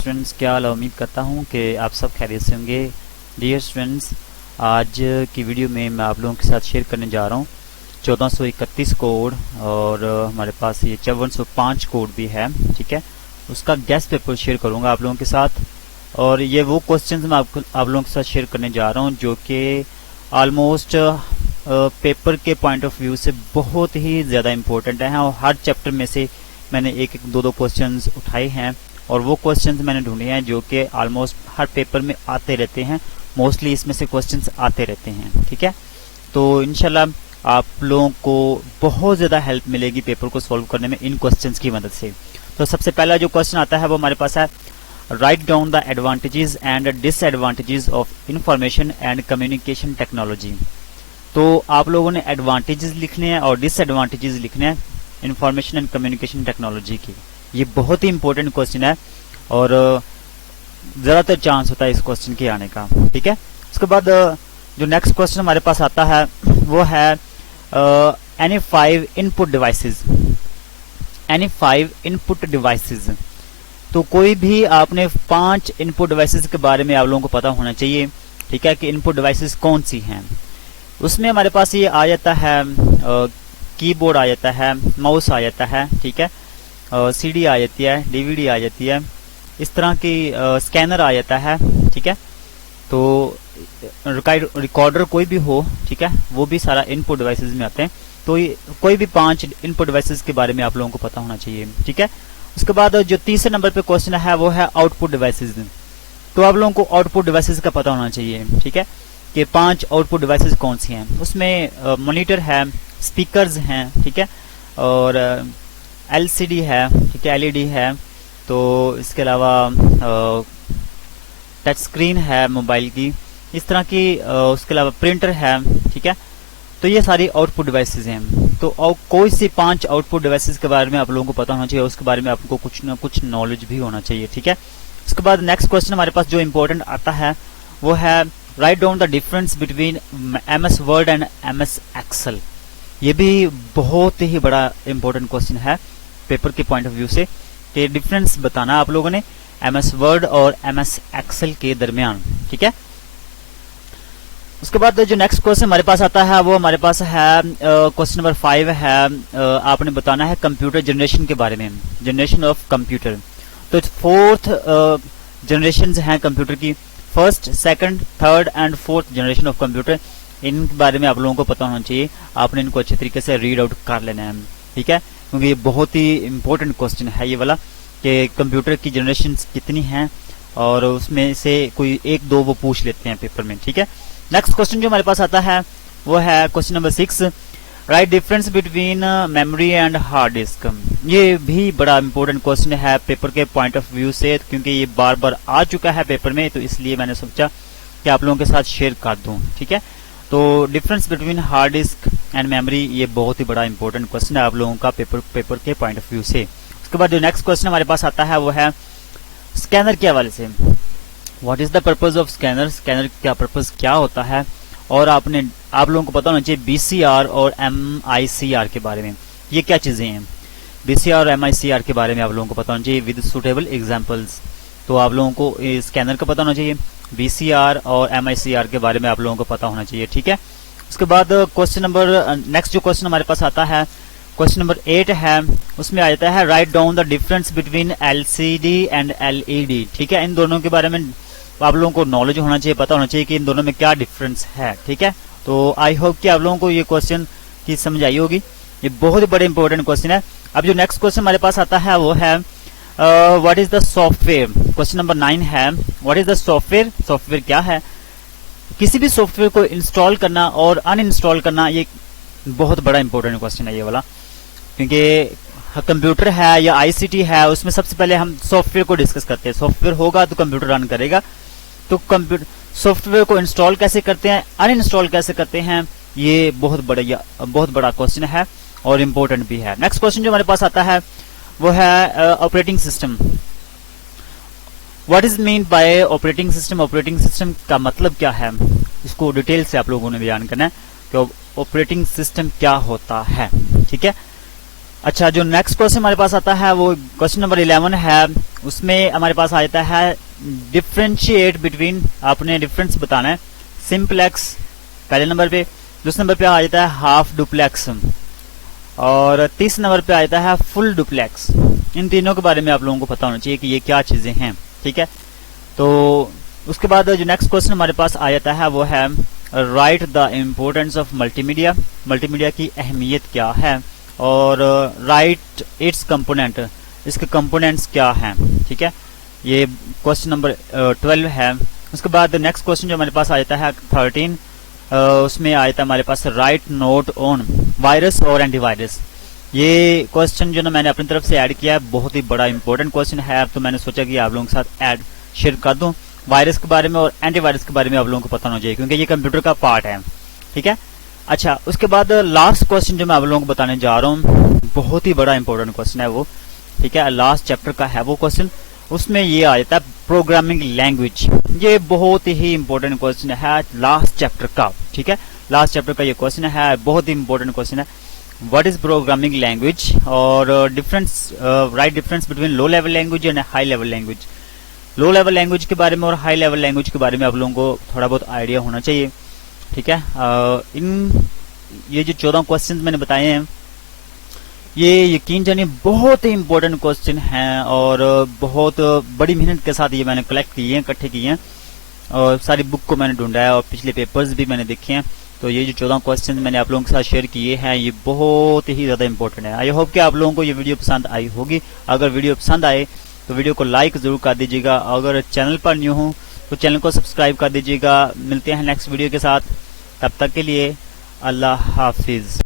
Students, क्या हाल है? उम्मीद करता हूँ कि आप सब खैरियत से होंगे। डियर स्टूडेंट्स, आज की वीडियो में मैं आप लोगों के साथ शेयर करने जा रहा हूँ 1431 कोड और हमारे पास ये 5405 कोड भी है। ठीक है, उसका गेस्ट पेपर शेयर करूँगा आप लोगों के साथ। और ये वो क्वेश्चंस मैं आप लोगों के साथ शेयर करने जा रहा हूँ जो कि ऑलमोस्ट पेपर के पॉइंट ऑफ व्यू से बहुत ही ज़्यादा इम्पोर्टेंट हैं और हर चैप्टर में से मैंने एक एक दो क्वेश्चंस उठाए हैं और वो क्वेश्चंस मैंने ढूंढे हैं जो कि ऑलमोस्ट हर पेपर में आते रहते हैं। मोस्टली इसमें से क्वेश्चंस आते रहते हैं। ठीक है, तो इंशाल्लाह आप लोगों को बहुत ज़्यादा हेल्प मिलेगी पेपर को सॉल्व करने में इन क्वेश्चंस की मदद से। तो सबसे पहला जो क्वेश्चन आता है वो हमारे पास है, write down the advantages and disadvantages of information and communication technology. तो आप लोगों ने एडवांटेजेस लिखने हैं और डिसएडवांटेजेस लिखने हैं इंफॉर्मेशन एंड कम्युनिकेशन टेक्नोलॉजी की। ये बहुत ही इंपॉर्टेंट क्वेश्चन है और ज्यादातर चांस होता है इस क्वेश्चन के आने का। ठीक है, उसके बाद जो नेक्स्ट क्वेश्चन हमारे पास आता है वो है any 5 input devices. Any 5 input devices, तो कोई भी आपने 5 इनपुट डिवाइसेस के बारे में आप लोगों को पता होना चाहिए। ठीक है, कि इनपुट डिवाइसेस कौन सी हैं। उसमें हमारे पास ये आ जाता है कीबोर्ड आ जाता है, माउस आ जाता है, ठीक है, सीडी आ जाती है, डीवीडी आ जाती है, इस तरह की स्कैनर आ जाता है। ठीक है, तो रिकॉर्डर कोई भी हो, ठीक है, वो भी सारा इनपुट डिवाइसेस में आते हैं। तो कोई भी 5 इनपुट डिवाइसेस के बारे में आप लोगों को पता होना चाहिए। ठीक है, उसके बाद जो तीसरे नंबर पे क्वेश्चन है वो है आउटपुट डिवाइसेस। तो आप लोगों को आउटपुट डिवाइसेस का पता होना चाहिए। ठीक है, कि 5 आउटपुट डिवाइसेस कौन सी हैं। उसमें मॉनिटर है, स्पीकर्स हैं, ठीक है, और एलसीडी है, ठीक है, एलईडी है, तो इसके अलावा टच स्क्रीन है मोबाइल की, इस तरह की, उसके अलावा प्रिंटर है। ठीक है, तो ये सारी आउटपुट डिवाइसेस हैं। तो कोई सी 5 आउटपुट डिवाइसेस के बारे में आप लोगों को पता होना चाहिए, उसके बारे में आपको कुछ ना कुछ नॉलेज भी होना चाहिए। ठीक है, उसके बाद नेक्स्ट क्वेश्चन हमारे पास जो इम्पोर्टेंट आता है वो है, write down the difference between MS Word and MS Excel. ये भी बहुत ही बड़ा इंपॉर्टेंट क्वेश्चन है पेपर के पॉइंट ऑफ व्यू से, कि डिफरेंस बताना आप लोगों ने MS वर्ड और MS एक्सेल के दरमियान। ठीक है, उसके बाद जो नेक्स्ट क्वेश्चन हमारे पास आता है वो हमारे पास है क्वेश्चन नंबर 5 है, आपने बताना है कंप्यूटर जनरेशन के बारे में, जनरेशन ऑफ कंप्यूटर। तो 4th जनरेशन हैं कंप्यूटर की, 1st, 2nd, 3rd and 4th generation of computer. इन बारे में आप लोगों को पता होना चाहिए, आपने इनको अच्छे तरीके से रीड आउट कर लेना है। ठीक है, क्योंकि ये बहुत ही इंपॉर्टेंट क्वेश्चन है ये वाला, कि कंप्यूटर की जनरेशन कितनी हैं और उसमें से कोई 1-2 वो पूछ लेते हैं पेपर में। ठीक है, नेक्स्ट क्वेश्चन जो हमारे पास आता है वो है question number 6, right difference between memory and hard disk. ये भी बड़ा इंपॉर्टेंट क्वेश्चन है पेपर के पॉइंट ऑफ व्यू से, क्योंकि ये बार बार आ चुका है पेपर में, तो इसलिए मैंने सोचा कि आप लोगों के साथ शेयर कर दूं। ठीक है, तो difference between hard disk and memory, ये बहुत ही बड़ा इंपॉर्टेंट क्वेश्चन है आप लोगों का पेपर के पॉइंट ऑफ व्यू से। उसके बाद जो नेक्स्ट क्वेश्चन हमारे पास आता है वो है स्कैनर के हवाले से, what is the purpose of scanner. Scanner का पर्पज क्या होता है, और आप लोगों को पता होना चाहिए BCR और MICR के बारे में, ये क्या चीजें हैं। BCR और MICR के बारे में आप लोगों को पता होना चाहिए विद सुटेबल एग्जांपल्स। तो आप लोगों को स्कैनर का पता होना चाहिए, BCR और MICR के बारे में आप लोगों को पता होना चाहिए। ठीक है, उसके बाद क्वेश्चन नंबर नेक्स्ट जो क्वेश्चन हमारे पास आता है क्वेश्चन नंबर 8 है, उसमें आ जाता है, write down the difference between LCD and LED। ठीक है, इन दोनों के बारे में आप लोगों को नॉलेज होना चाहिए, पता होना चाहिए कि इन दोनों में क्या डिफरेंस है। ठीक है, तो आई होप कि आप लोगों को ये क्वेश्चन की समझ आई होगी। ये बहुत बड़े इंपॉर्टेंट क्वेश्चन है। अब जो नेक्स्ट क्वेश्चन हमारे पास आता है वो है what is the software. Question number 9 है, what is the software. Software क्या है। किसी भी सॉफ्टवेयर को इंस्टॉल करना और अनइंस्टॉल करना, ये बहुत बड़ा इंपॉर्टेंट क्वेश्चन है ये वाला, क्योंकि कंप्यूटर है या ICT है, उसमें सबसे पहले हम सॉफ्टवेयर को डिस्कस करते हैं। सॉफ्टवेयर होगा तो कंप्यूटर रन करेगा, तो कंप्यूटर सॉफ्टवेयर को इंस्टॉल कैसे करते हैं, अनइंस्टॉल कैसे करते हैं, ये बहुत बड़ा क्वेश्चन है और इम्पोर्टेंट भी है। नेक्स्ट क्वेश्चन जो हमारे पास आता है वो है operating system. What is mean by operating system. Operating system का मतलब क्या है, इसको डिटेल से आप लोगों ने बयान करना है कि ऑपरेटिंग सिस्टम क्या होता है। ठीक है, अच्छा, जो नेक्स्ट क्वेश्चन हमारे पास आता है वो क्वेश्चन नंबर 11 है। उसमें हमारे पास आ जाता है डिफ्रेंशिएट बिटवीन, आपने डिफरेंस बताना है सिंपलेक्स पहले नंबर पे, दूसरे नंबर पे आ जाता है हाफ डुप्लेक्स और तीसरे नंबर पे आ जाता है फुल डुप्लेक्स। इन तीनों के बारे में आप लोगों को पता होना चाहिए कि ये क्या चीजें हैं, ठीक है। तो उसके बाद जो नेक्स्ट क्वेश्चन हमारे पास आ जाता है वो है right the importance of multimedia, multimedia की अहमियत क्या है, और राइट इट्स कंपोनेंट, इसके कंपोनेंट्स क्या हैं, ठीक है। ये क्वेश्चन नंबर 12 है। उसके बाद नेक्स्ट क्वेश्चन जो हमारे पास आ जाता है 13, उसमें आ जाता है हमारे पास राइट नोट ऑन वायरस और एंटीवायरस। ये क्वेश्चन जो ना मैंने अपनी तरफ से ऐड किया है, बहुत ही बड़ा इंपॉर्टेंट क्वेश्चन है, तो मैंने सोचा कि आप लोगों के साथ ऐड शेयर कर दूं। वायरस के बारे में और एंटीवायरस के बारे में आप लोगों को पता होना चाहिए क्योंकि ये कंप्यूटर का पार्ट है, ठीक है। अच्छा, उसके बाद लास्ट क्वेश्चन जो मैं आप लोगों को बताने जा रहा हूँ, बहुत ही बड़ा इंपॉर्टेंट क्वेश्चन है वो, ठीक है। लास्ट चैप्टर का है वो क्वेश्चन। उसमें ये आ जाता है प्रोग्रामिंग लैंग्वेज। ये बहुत ही इंपॉर्टेंट क्वेश्चन है लास्ट चैप्टर का, ठीक है। लास्ट चैप्टर का ये क्वेश्चन है, बहुत ही इंपॉर्टेंट क्वेश्चन है। व्हाट इज प्रोग्रामिंग लैंग्वेज और difference, right difference between low level language and high level language. Low level language के बारे में और हाई लेवल लैंग्वेज के बारे में आप लोगों को थोड़ा बहुत आइडिया होना चाहिए, ठीक है। ये जो 14 क्वेश्चन मैंने बताए हैं, ये यकीन जानिए बहुत ही इंपॉर्टेंट क्वेश्चन हैं और बहुत बड़ी मेहनत के साथ ये मैंने कलेक्ट किए हैं, इकट्ठे किए हैं, और सारी बुक को मैंने ढूंढा है और पिछले पेपर्स भी मैंने देखे हैं। तो ये जो 14 क्वेश्चन मैंने आप लोगों के साथ शेयर किए हैं, ये बहुत ही ज्यादा इंपॉर्टेंट है। आई होप कि आप लोगों को ये वीडियो पसंद आई होगी। अगर वीडियो पसंद आए तो वीडियो को लाइक जरूर कर दीजिएगा। अगर चैनल पर न्यू हो तो चैनल को सब्सक्राइब कर दीजिएगा। मिलते हैं नेक्स्ट वीडियो के साथ, तब तक के लिए अल्लाह हाफिज।